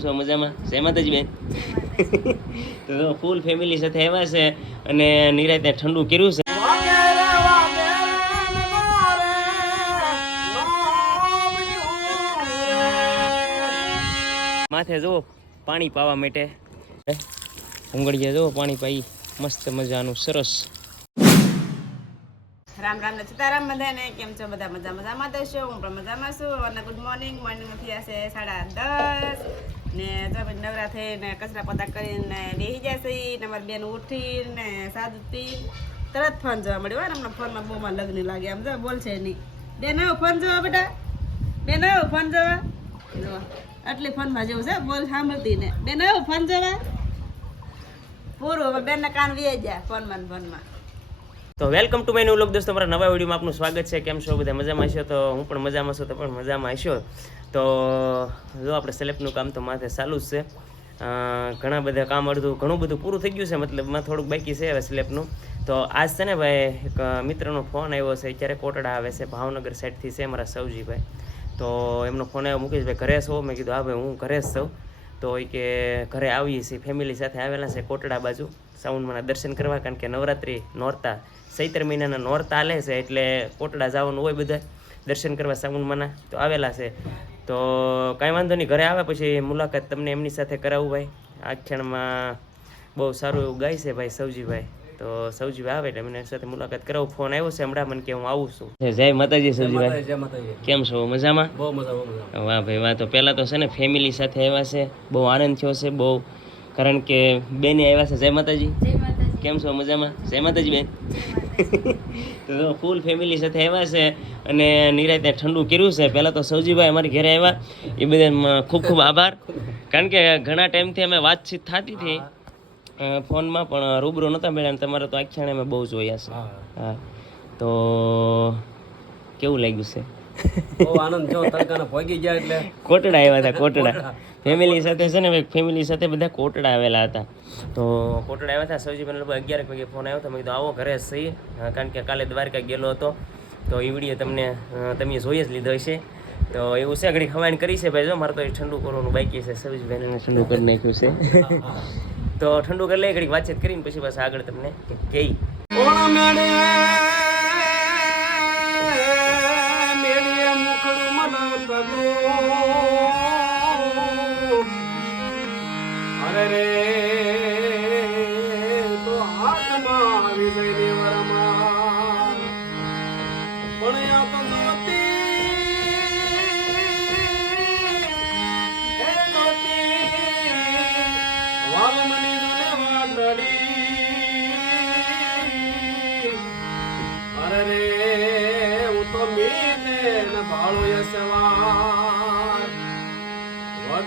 છો મજામાં? જય માતાજી બેન? તો ફૂલ ફેમિલી સાથે આવ્યા છે અને નિરાતે ઠંડુ કર્યું છે. માથે જુઓ, પાણી પાવા માટે. ઉંગળીએ જુઓ, પાણી પાઈ, મસ્ત મજાનું, સરસ. રામ રામ ને સીતારામ બધાને, કેમ છો? બધા મજા મજામાં તો છો હું પણ મજામાં છું. અને ગુડ મોર્નિંગ મોર્નિંગ થયા છે સાડા દસ. ને જો નવરા થઈને કચરા પોતા કરીને બેસી જશે ને અમારી બેન ઉઠીને સાદું પી તરત ફોન જોવા મળ્યો. હોય હમણાં ફોનમાં બહુમાં લગ્ન લાગે આમ જો બોલશે નહીં. બેન આવો ફોન જોવા બેટા. બેન આવો ફોન જોવા. જો, આટલી ફોનમાં જેવું છે, બોલ સાંભળતી ને. બેન આવો ફોન જોવા. પૂરું બેનના કાન વી જાય ફોનમાં ફોનમાં. તો વેલકમ ટુ માય લોક દોસ્તો, મારા નવા વિડીયોમાં આપનું સ્વાગત છે. કેમ છો? બધા મજામાં હશો? તો હું પણ મજામાં છું, તો પણ મજામાં હશો. તો જો આપણે સ્લેબનું કામ તો માથે ચાલુ જ છે. ઘણા બધા કામ અડધું, ઘણું બધું પૂરું થઈ ગયું છે મતલબમાં થોડુંક બાકી છે હવે સ્લેબનું તો આજ છે ને ભાઈ, એક મિત્રનો ફોન આવ્યો છે, અત્યારે કોટડા આવે છે, ભાવનગર સાઈડથી છે મારા સૌજીભાઈ. તો એમનો ફોન આવ્યો, મુકેશભાઈ ઘરે છો? મેં કીધું, હા ભાઈ, હું ઘરે જ છું. તો એ કે ઘરે આવીએ છીએ ફેમિલી સાથે આવેલા છે કોટડા બાજુ. સાઉન્ડમાંના દર્શન કરવા, કારણ કે નવરાત્રિ નોરતા, ચૈત્ર મહિનાના નોરતા આલે છે, એટલે કોટડા જવાનું હોય બધા દર્શન કરવા સાઉન્ડમાંના તો આવેલા છે. તો કાંઈ વાંધો નહીં, ઘરે આવે પછી મુલાકાત તમને એમની સાથે કરાવું ભાઈ. આ ક્ષણમાં બહુ સારું એવું ગાય છે ભાઈ સૌજીભાઈ તો સૌજીભાઈ આવે એટલે મને સાથે મુલાકાત કરાવું. ફોન આવ્યો છે હમણાં મને કે હું આવું છું. જય માતાજી સૌજીભાઈ. કેમ છો? મજામાં? બહુ મજા બહુ મજા. વાહ ભાઈ વાહ. તો પહેલાં તો છે ને ફેમિલી સાથે આવ્યા છે. બહુ આનંદ થયો છે બહુ. કારણ કે બેને આવ્યા છે. જય માતાજી. કેમ છો? મજામાં? જય માતાજી બેન. તો ફૂલ ફેમિલી સાથે આવ્યા છે અને નિરાતે ઠંડુ કર્યું છે. પહેલાં તો સૌજીભાઈ અમારી ઘરે આવ્યા. એ બધા ખૂબ ખૂબ આભાર. કારણ કે ઘણા ટાઈમથી અમે વાતચીત થતી હતી. ફોનમાં પણ રૂબરૂ નહોતા મળ્યા અને તમારે તો આખ્યાને અમે બહુ જોયા છે. હા. તો કેવું લાગ્યું છે? બહુ આનંદ. જો તડકાને ભોગી ગયા એટલે. કોટડા આવ્યા હતા કોટડા. ફેમિલી સાથે છે ને ફેમિલી સાથે બધા કોટડા આવેલા હતા. તો કોટડા આવ્યા હતા સૌજી મને અગિયાર વાગે ફોન આવ્યો હતો. મેં કીધું આવો ઘરે જ સહી કારણ કે કાલે દ્વારકા ગયેલો હતો. તો એ વીડિયો તમને તમે જોઈ જ લીધો હશે. તો એવું છે ઘડી ખવાઈને કરી છે ભાઈ. જો મારે તો એ ઠંડુ કરવાનું બાકી છે. સૌજીભાઈને ઠંડુ કરી નાખ્યું છે. તો ઠંડુ કરી લઈએ ઘડીક વાતચીત કરીને પછી બસ આગળ તમને કહી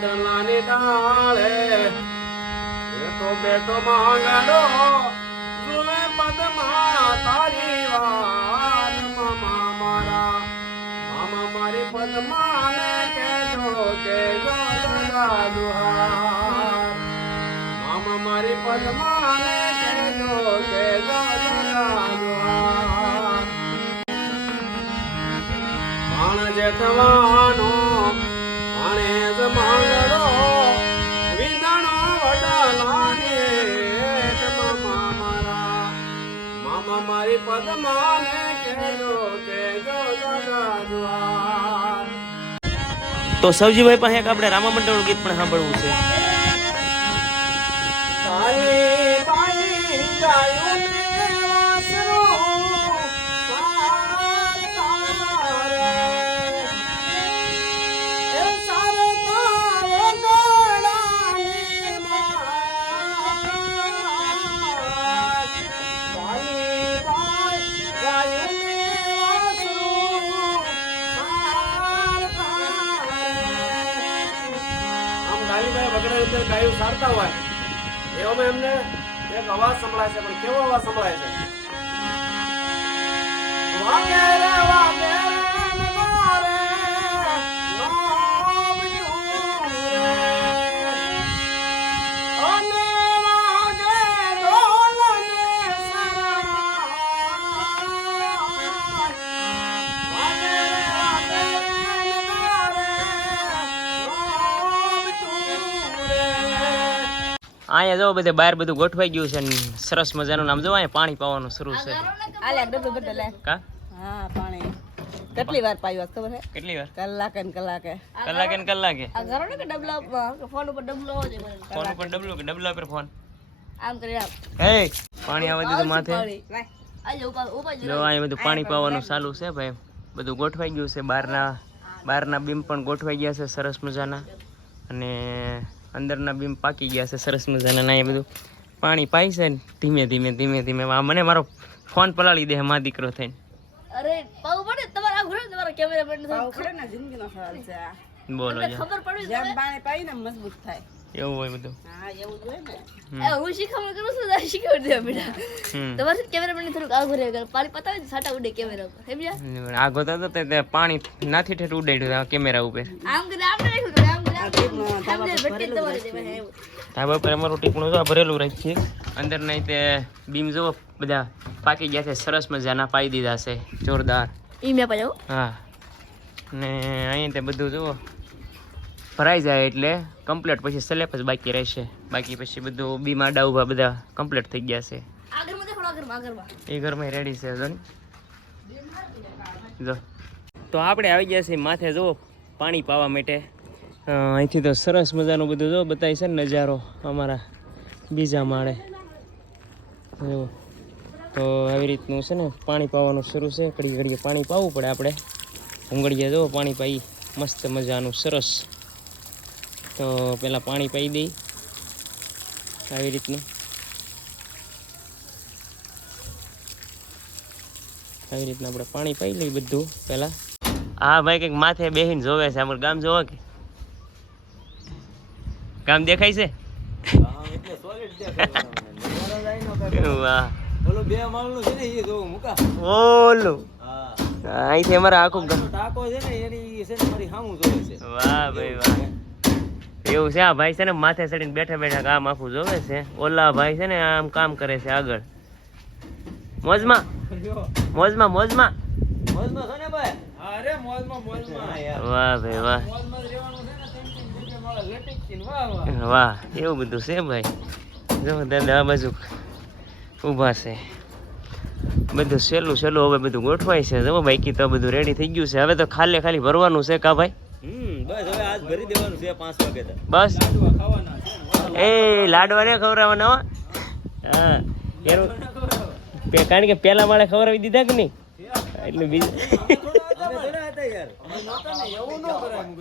વડલાની ડાળે તો બેટો માંગડો જુએ પદમાં તારી વાત. મામા મારા, મામા મારી પદમાને કેજો કેજો સદા દુહાર મામા મારી પદમાને કેજો કેજો સદા દુહાર માણ જેઠવાનો તો સૌજીભાઈ પાસે આપણે રામા મંડળનું ગીત પણ સાંભળવું છે. ડાલીભાઈ વગેરે રીતે ગાયો સારતા હોય, એવામાં એમને એક અવાજ સંભળાય છે. પણ કેવો અવાજ સંભળાય છે? વાગે રે વાગે રે. અહીંયા જો બધે બહાર બધું ગોઠવાઈ ગયું છે ને સરસ મજાનું નામ જો અહીંયા પાણી પાવાનું શરૂ છે. આલે ડબ્બો બધો લે. કા? હા પાણી. કેટલી વાર પાયું ખબર છે? કેટલી વાર? કલાકે ને કલાકે. કલાકે ને કલાકે. આ ઘરો ને કે ડબલા ફોન ઉપર ડબલો હોય ફોન ઉપર ડબલો કે ડબલા પર ફોન? આમ કરી આપ હે પાણી આવે તો માથે? આજે ઉપર ઉપર જો અહીંયા બધું પાણી પાવાનું ચાલુ છે ભાઈ. બધું ગોઠવાઈ ગયું છે બહારના બહારના બીમ પણ ગોઠવાઈ ગયા છે સરસ મજાના. અને અંદરના બીમ પાકી ગયા છે સરસ મજાના ના એ બધું પાણી પાય છે ને ધીમે ધીમે ધીમે ધીમે. આ મને મારો ફોન પલાળી દે મા દીકરો થઈને. અરે પાવ પડે તમારા આ તમારા કેમેરામેન ને પાવ પડે ને જિંદગીનો સવાલ છે આ. બોલો ખબર પડવી જેમ પાણી પાઈ ને મજબૂત થાય. એવું હોય બધું. હા એવું હોય ને. હું શીખવણ કરું છું તારે શીખવાડી દેવા બેટા તમારે કેમેરા ને કેમેરામેન ને થોડુંક આઘું રહે પાણી પતાવે ને સાટા ઉડે કેમેરા ઉપર. સમજ્યા આગો તો પાણી નાથી ઠેઠ ઉડાડ્યું કેમેરા ઉપર. આમ કરે આમ ધાબા અમારું ટીપણું જો ભરેલું ભરેલું છે. અંદર નહીં તે બીમ જો બધા પાકી ગયા છે સરસ મજાના પાઈ દીધા છે જોરદાર. ઈ મેં પાછો હા. ને અહીં તે બધું જુઓ ભરાઈ જાય એટલે કમ્પ્લીટ પછી સિલેબસ જ બાકી રહેશે બાકી પછી બધું બીમ આડા ઊભા બધા કમ્પ્લીટ થઈ ગયા છે. એ ઘરમાં રેડી છે જો. જો. તો આપણે આવી ગયા છીએ માથે જો પાણી પાવા માટે. અહીંથી તો સરસ મજાનું બધું જો બતાવી છે ને નજારો અમારા બીજા માળે. તો આવી રીતનું છે ને પાણી પાવાનું શરૂ છે. ઘડી ઘડીએ પાણી પાવું પડે આપણે. ભૂંગળીએ જો પાણી પાઈ મસ્ત મજાનું સરસ. તો પહેલાં પાણી પાઈ દઈ. આવી રીતનું. આવી રીતના આપણે પાણી પાઈ લઈ બધું પહેલાં. હા, ભાઈ કંઈક માથે બેહીને જોવે છે. અમારું ગામ જોવો કે? ગામ દેખાય છે? ઓલું અહીંથી અમારા આખું ટાકો છે ને એની છે ને મારી સામું જોવે છે. વાહ ભાઈ વાહ. એવું છે? આ ભાઈ છે ને માથે ચડીને બેઠા બેઠા કામ આખું જોવે છે. ઓલા ભાઈ છે ને આમ કામ કરે છે આગળ. મોજમાં? મોજમાં મોજમાં? મોજમાં છો ને ભાઈ? અરે મોજમાં મોજમાં. વાહ ભાઈ વાહ. વાહ વાહ. વાહ એવું બધું છે ભાઈ. જો દાદા આ બાજુ ઊભા છે. બધું સહેલું સહેલું હવે બધું ગોઠવાય છે. જો બાકી તો બધું રેડી થઈ ગયું છે. હવે તો ખાલી ખાલી ભરવાનું છે કા ભાઈ? હમ બસ હવે આજ ભરી દેવાનું છે પાંચ વાગે તો. બસ. ખાવાના એ લાડવા ને ખવડાવવાના હા. એનું કારણ કે પેલા માળે ખવડાવી દીધા કે નહીં? એટલે બીજું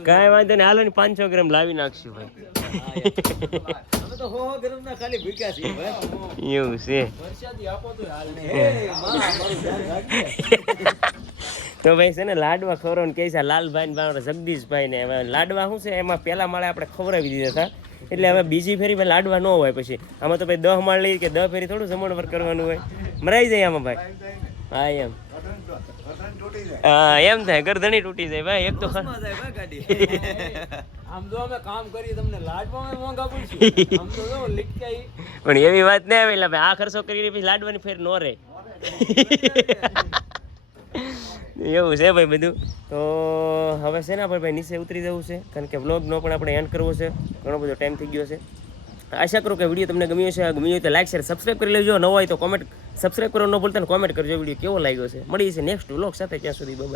કાંઈ વાંધો નહીં હાલો ને પાંચસો ગ્રામ લાવી નાખશું ભાઈ. તો હો હો ગરમ ના ખાલી ભૂખ્યા છીએ ભાઈ. એવું છે. તો ભાઈ છે ને લાડવા ખવડાવવાનું કહે છે લાલભાઈ ને મારા જગદીશભાઈ ને હવે લાડવા શું છે એમાં પહેલા માળે આપણે ખવડાવી દીધા હતા. એટલે હવે બીજી ફેરી ભાઈ લાડવા ન હોય પછી. આમાં તો ભાઈ દહ માળ લઈ કે દહ ફેરી થોડું જમણવાર કરવાનું હોય. મરાઈ જાય આમાં ભાઈ. હા એમ. હા એમ થાય ગરદણી તૂટી જાય ભાઈ એક તો આમ તો અમે કામ કરીએ તમને લાડવામાં મોંઘા પડશું આમ તો જો લીટકાઈ પણ એવી વાત નહીં આવે એટલે ભાઈ આ ખર્ચો કરીને પછી લાડવાની ફેર નો રહે. એવું છે ભાઈ બધું. તો હવે છે ને આપણે ભાઈ નીચે ઉતરી જવું છે કારણ કે વ્લોગનો પણ આપણે એન્ડ કરવો છે. ઘણો બધો ટાઈમ થઈ ગયો છે. આશા કરું કે વીડિયો તમને ગમ્યો છે ગમ્યો હોય તો લાઈક શેર સબસ્ક્રાઈબ કરી લેજો. ન હોય તો કોમેન્ટ સબસ્ક્રાઈબ કરવાનું ન ભૂલતા કોમેન્ટ કરજો. વીડિયો કેવો લાગ્યો છે? મળી છે નેક્સ્ટ વ્લોગ સાથે. ત્યાં સુધી બાય